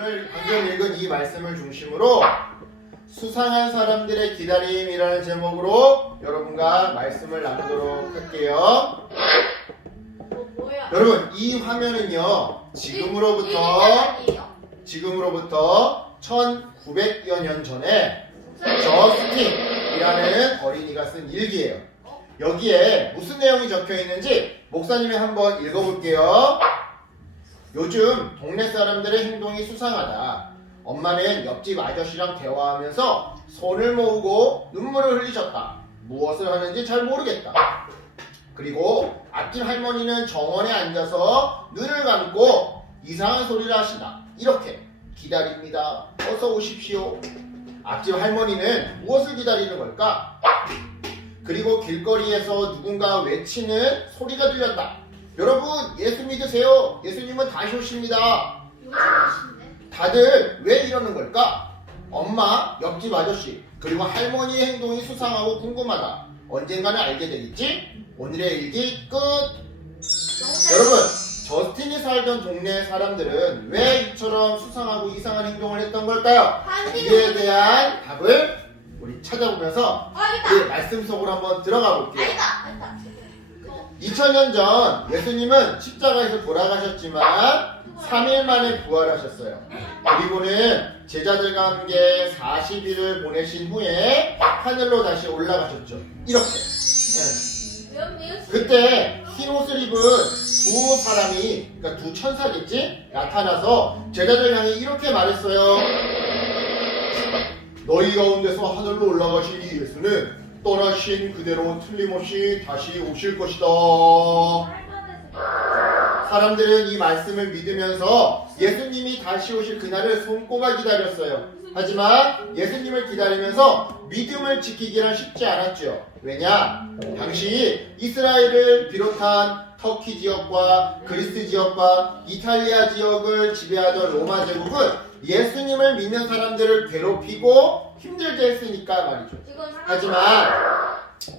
오늘 방금 읽은 이 말씀을 중심으로 수상한 사람들의 기다림이라는 제목으로 여러분과 말씀을 나누도록 할게요. 뭐야? 여러분, 이 화면은요, 지금으로부터 1900여 년 전에 저스틴이라는 어린이가 쓴 일기예요. 여기에 무슨 내용이 적혀 있는지 목사님이 한번 읽어볼게요. 요즘 동네 사람들의 행동이 수상하다. 엄마는 옆집 아저씨랑 대화하면서 손을 모으고 눈물을 흘리셨다. 무엇을 하는지 잘 모르겠다. 그리고 앞집 할머니는 정원에 앉아서 눈을 감고 이상한 소리를 하신다. 이렇게 기다립니다. 어서 오십시오. 앞집 할머니는 무엇을 기다리는 걸까? 그리고 길거리에서 누군가 외치는 소리가 들렸다. 여러분, 예수 믿으세요. 예수님은 다시 오십니다. 다들 왜 이러는 걸까? 엄마, 옆집 아저씨, 그리고 할머니의 행동이 수상하고 궁금하다. 언젠가는 알게 되겠지? 오늘의 일기 끝! 여러분, 저스틴이 살던 동네 사람들은 왜 이처럼 수상하고 이상한 행동을 했던 걸까요? 이에 대한 답을 우리 찾아보면서 이 말씀 속으로 한번 들어가 볼게요. 2000년 전 예수님은 십자가에서 돌아가셨지만 3일 만에 부활하셨어요. 그리고는 제자들과 함께 40일을 보내신 후에 하늘로 다시 올라가셨죠. 이렇게. 그때 흰 옷을 입은 두 사람이, 그러니까 두 천사겠지? 나타나서 제자들 향해 이렇게 말했어요. 너희 가운데서 하늘로 올라가신 이 예수는 떠나신 그대로 틀림없이 다시 오실 것이다. 사람들은 이 말씀을 믿으면서 예수님이 다시 오실 그날을 손꼽아 기다렸어요. 하지만 예수님을 기다리면서 믿음을 지키기는 쉽지 않았죠. 왜냐? 당시 이스라엘을 비롯한 터키 지역과 그리스 지역과 이탈리아 지역을 지배하던 로마 제국은 예수님을 믿는 사람들을 괴롭히고 힘들게 했으니까 말이죠. 하지만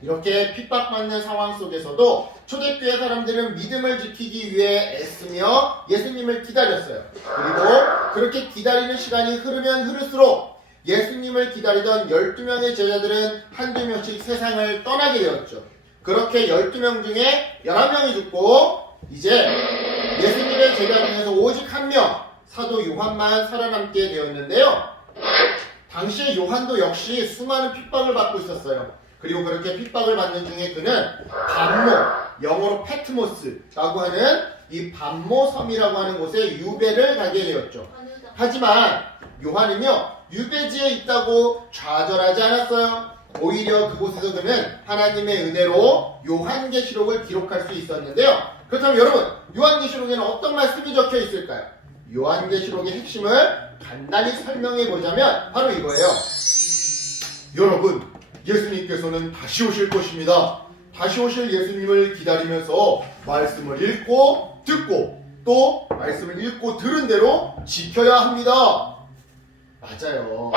이렇게 핍박받는 상황 속에서도 초대교회 사람들은 믿음을 지키기 위해 애쓰며 예수님을 기다렸어요. 그리고 그렇게 기다리는 시간이 흐르면 흐를수록 예수님을 기다리던 12명의 제자들은 한두 명씩 세상을 떠나게 되었죠. 그렇게 12명 중에 11명이 죽고 이제 예수님의 제자 중에서 오직 한 명, 사도 요한만 살아남게 되었는데요. 당시에 요한도 역시 수많은 핍박을 받고 있었어요. 그리고 그렇게 핍박을 받는 중에 그는 반모, 영어로 패트모스라고 하는 이 반모섬이라고 하는 곳에 유배를 가게 되었죠. 하지만 요한은요, 유배지에 있다고 좌절하지 않았어요. 오히려 그곳에서 그는 하나님의 은혜로 요한계시록을 기록할 수 있었는데요. 그렇다면 여러분, 요한계시록에는 어떤 말씀이 적혀 있을까요? 요한계시록의 핵심을 간단히 설명해 보자면 바로 이거예요. 여러분, 예수님께서는 다시 오실 것입니다. 다시 오실 예수님을 기다리면서 말씀을 읽고 듣고 또 말씀을 읽고 들은 대로 지켜야 합니다. 맞아요.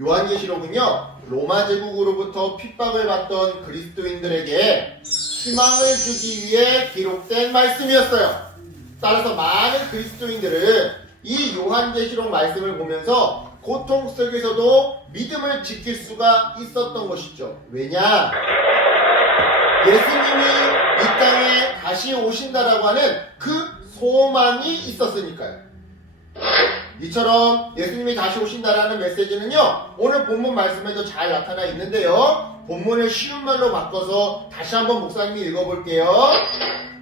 요한계시록은요, 로마 제국으로부터 핍박을 받던 그리스도인들에게 희망을 주기 위해 기록된 말씀이었어요. 따라서 많은 그리스도인들은 이 요한계시록 말씀을 보면서 고통 속에서도 믿음을 지킬 수가 있었던 것이죠. 왜냐? 예수님이 이 땅에 다시 오신다라고 하는 그 소망이 있었으니까요. 이처럼 예수님이 다시 오신다라는 메시지는요, 오늘 본문 말씀에도 잘 나타나 있는데요. 본문을 쉬운 말로 바꿔서 다시 한번 목사님이 읽어볼게요.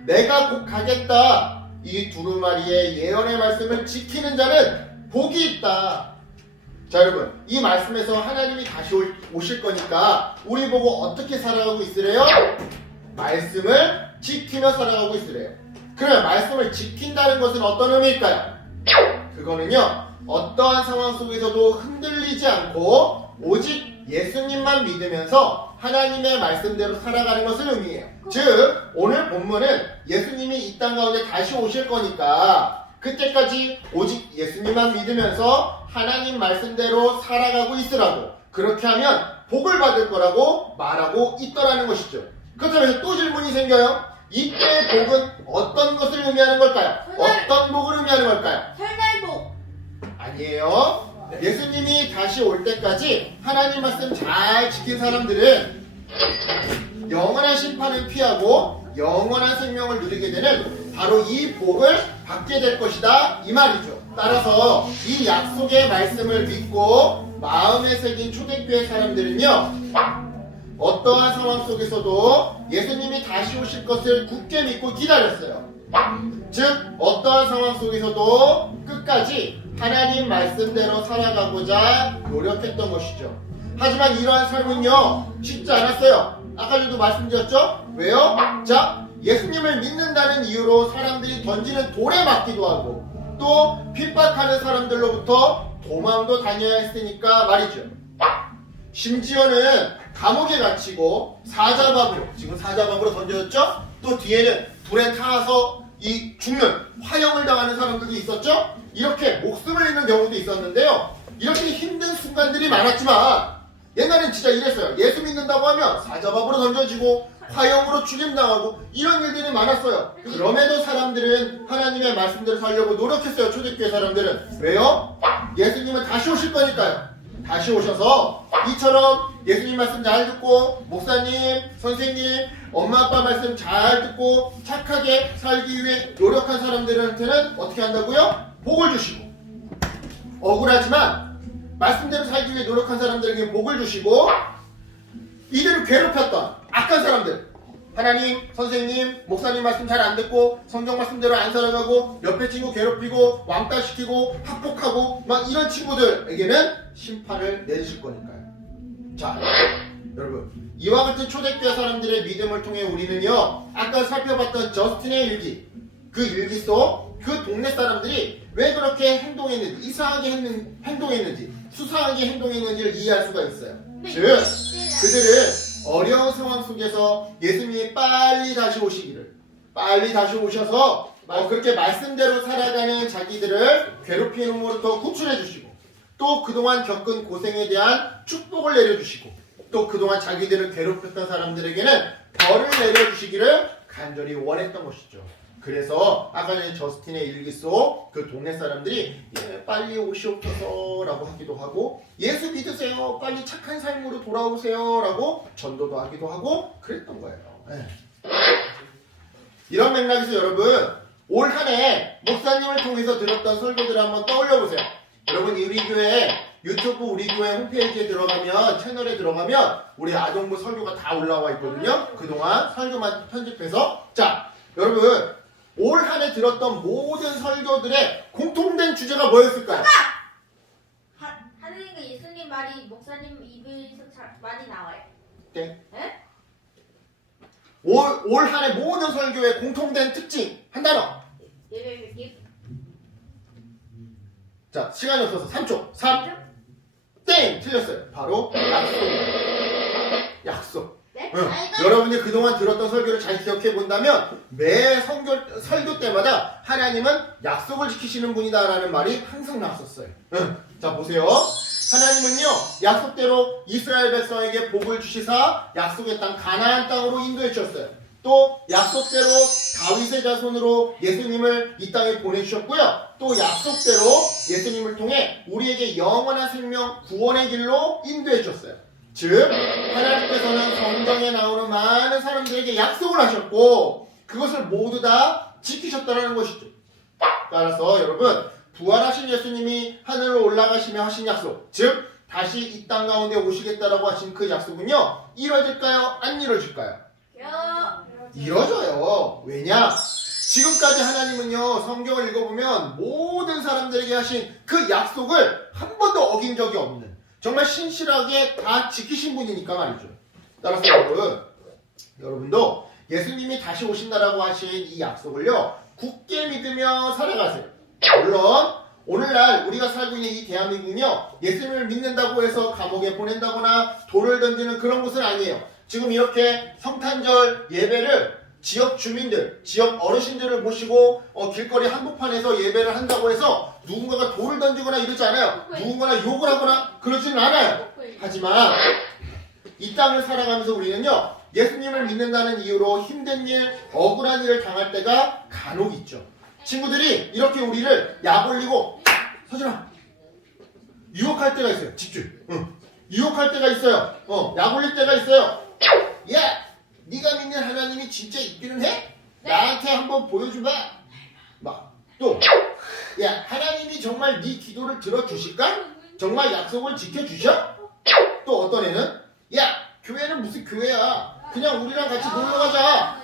내가 곧 가겠다. 이 두루마리의 예언의 말씀을 지키는 자는 복이 있다. 자, 여러분, 이 말씀에서 하나님이 다시 오실 거니까 우리 보고 어떻게 살아가고 있으래요? 말씀을 지키며 살아가고 있으래요. 그러면 말씀을 지킨다는 것은 어떤 의미일까요? 그거는요, 어떠한 상황 속에서도 흔들리지 않고 오직 예수님만 믿으면서 하나님의 말씀대로 살아가는 것을 의미해요. 즉, 오늘 본문은 예수님이 이 땅 가운데 다시 오실 거니까 그때까지 오직 예수님만 믿으면서 하나님 말씀대로 살아가고 있으라고, 그렇게 하면 복을 받을 거라고 말하고 있더라는 것이죠. 그렇다면 또 질문이 생겨요. 이때의 복은 어떤 것을 의미하는 걸까요? 어떤 복을 의미하는 걸까요? 설날복. 아니에요. 예수님이 다시 올 때까지 하나님 말씀 잘 지킨 사람들은 영원한 심판을 피하고 영원한 생명을 누리게 되는 바로 이 복을 받게 될 것이다 이 말이죠. 따라서 이 약속의 말씀을 믿고 마음에 새긴 초대교회 사람들은요, 어떠한 상황 속에서도 예수님이 다시 오실 것을 굳게 믿고 기다렸어요. 즉 어떠한 상황 속에서도 끝까지 하나님 말씀대로 살아가고자 노력했던 것이죠. 하지만 이러한 삶은요 쉽지 않았어요. 아까도 말씀드렸죠? 왜요? 자, 예수님을 믿는다는 이유로 사람들이 던지는 돌에 맞기도 하고 또 핍박하는 사람들로부터 도망도 다녀야 했으니까 말이죠. 심지어는 감옥에 갇히고 사자밥으로, 지금 사자밥으로 던져졌죠? 또 뒤에는 불에 타서 이 죽는 화형을 당하는 사람들도 있었죠? 이렇게 목숨을 잃는 경우도 있었는데요. 이렇게 힘든 순간들이 많았지만 옛날엔 진짜 이랬어요. 예수 믿는다고 하면 사자밥으로 던져지고 화형으로 죽임당하고 이런 일들이 많았어요. 그럼에도 사람들은 하나님의 말씀대로 살려고 노력했어요. 초대교회 사람들은. 왜요? 예수님은 다시 오실 거니까요. 다시 오셔서 이처럼 예수님 말씀 잘 듣고 목사님, 선생님, 엄마 아빠 말씀 잘 듣고 착하게 살기 위해 노력한 사람들한테는 어떻게 한다고요? 복을 주시고, 억울하지만 말씀대로 살기 위해 노력한 사람들에게 복을 주시고, 이들을 괴롭혔던 악한 사람들, 하나님, 선생님, 목사님 말씀 잘 안 듣고 성경 말씀대로 안 살아가고 옆에 친구 괴롭히고 왕따시키고 학폭하고 막 이런 친구들에게는 심판을 내리실 거니까요. 자, 여러분, 이와 같은 초대교회 사람들의 믿음을 통해 우리는요, 아까 살펴봤던 저스틴의 일기, 그 일기 속 그 동네 사람들이 왜 그렇게 행동했는지, 이상하게 행동했는지, 수상하게 행동했는지를 이해할 수가 있어요. 즉, 그들은 어려운 상황 속에서 예수님이 빨리 다시 오시기를, 빨리 다시 오셔서 그렇게 말씀대로 살아가는 자기들을 괴롭힘으로부터 구출해 주시고, 또 그동안 겪은 고생에 대한 축복을 내려주시고, 또 그동안 자기들을 괴롭혔던 사람들에게는 벌을 내려주시기를 간절히 원했던 것이죠. 그래서 아까 전에 저스틴의 일기 속 그 동네 사람들이 빨리 오시옵소서 라고 하기도 하고, 예수 믿으세요, 빨리 착한 삶으로 돌아오세요 라고 전도도 하기도 하고 그랬던 거예요. 이런 맥락에서 여러분, 올 한 해 목사님을 통해서 들었던 설교들을 한번 떠올려 보세요. 여러분, 우리 교회 유튜브 우리 교회 홈페이지에 들어가면, 채널에 들어가면 우리 아동부 설교가 다 올라와 있거든요. 그동안 설교만 편집해서. 자, 여러분, 올 한 해 들었던 모든 설교들의 공통된 주제가 뭐였을까요? 하느님과 예수님 말이 목사님 입에서 많이 나와요. 네. 네? 올 한 해 모든 설교의 공통된 특징 한 단어. 예배 뵙기. 자, 시간이 없어서 3초. 3. 땡! 틀렸어요. 바로 약속입니다. 약속. 네? 응. 여러분이 그동안 들었던 설교를 잘 기억해 본다면 매 설교 때마다 하나님은 약속을 지키시는 분이다라는 말이 항상 나왔었어요. 응. 자, 보세요. 하나님은요, 약속대로 이스라엘 백성에게 복을 주시사 약속의 땅 가나안 땅으로 인도해 주셨어요. 또 약속대로 다윗의 자손으로 예수님을 이 땅에 보내주셨고요. 또 약속대로 예수님을 통해 우리에게 영원한 생명 구원의 길로 인도해 주셨어요. 즉, 하나님께서는 성경에 나오는 많은 사람들에게 약속을 하셨고 그것을 모두 다 지키셨다는 것이죠. 따라서 여러분, 부활하신 예수님이 하늘로 올라가시며 하신 약속, 즉 다시 이 땅 가운데 오시겠다라고 하신 그 약속은요, 이루어질까요? 안 이루어질까요? 이루어져요. 왜냐? 지금까지 하나님은요, 성경을 읽어보면 모든 사람들에게 하신 그 약속을 한 번도 어긴 적이 없는, 정말 신실하게 다 지키신 분이니까 말이죠. 따라서 여러분도 예수님이 다시 오신다라고 하신 이 약속을요, 굳게 믿으며 살아가세요. 물론 오늘날 우리가 살고 있는 이 대한민국은요, 예수님을 믿는다고 해서 감옥에 보낸다거나 돌을 던지는 그런 곳은 아니에요. 지금 이렇게 성탄절 예배를 지역 주민들, 지역 어르신들을 모시고 길거리 한복판에서 예배를 한다고 해서 누군가가 돌을 던지거나 이러지 않아요. 누군가가 욕을 하거나 그러지는 않아요. 하지만 이 땅을 살아가면서 우리는요, 예수님을 믿는다는 이유로 힘든 일, 억울한 일을 당할 때가 간혹 있죠. 친구들이 이렇게 우리를 약 올리고, 서준아 유혹할 때가 있어요. 집중. 유혹할 때가 있어요. 약 올릴 때가 있어요. 야, 네가 믿는 하나님이 진짜 있기는 해? 나한테 한번 보여줘봐. 막 또, 야, 하나님이 정말 네 기도를 들어주실까? 정말 약속을 지켜주셔? 또 어떤 애는, 야, 교회는 무슨 교회야? 그냥 우리랑 같이 놀러 가자.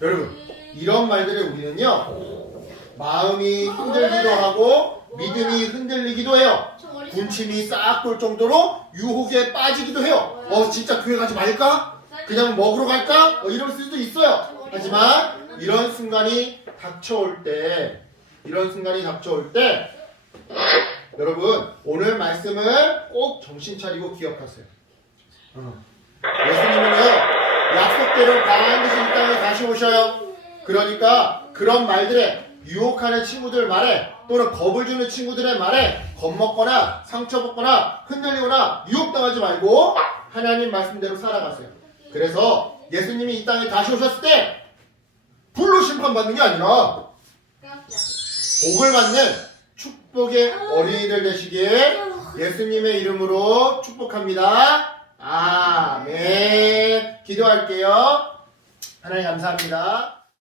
여러분, 이런 말들에 우리는요, 마음이 흔들기도 하고 믿음이 흔들리기도 해요. 군침이 싹 돌 정도로 유혹에 빠지기도 해요. 진짜 교회 가지 말까? 그냥 먹으러 갈까? 이럴 수도 있어요. 하지만 이런 순간이 닥쳐올 때, 여러분, 오늘 말씀을 꼭 정신 차리고 기억하세요. 예수님은요, 약속대로 반드시 이 땅에 다시 오셔요. 그러니까 그런 말들에, 유혹하는 친구들 말에, 또는 겁을 주는 친구들의 말에 겁먹거나 상처받거나 흔들리거나 유혹당하지 말고 하나님 말씀대로 살아가세요. 그래서 예수님이 이 땅에 다시 오셨을 때 불로 심판받는 게 아니라 복을 받는 축복의 어린이들 되시길 예수님의 이름으로 축복합니다. 아멘. 기도할게요. 하나님 감사합니다.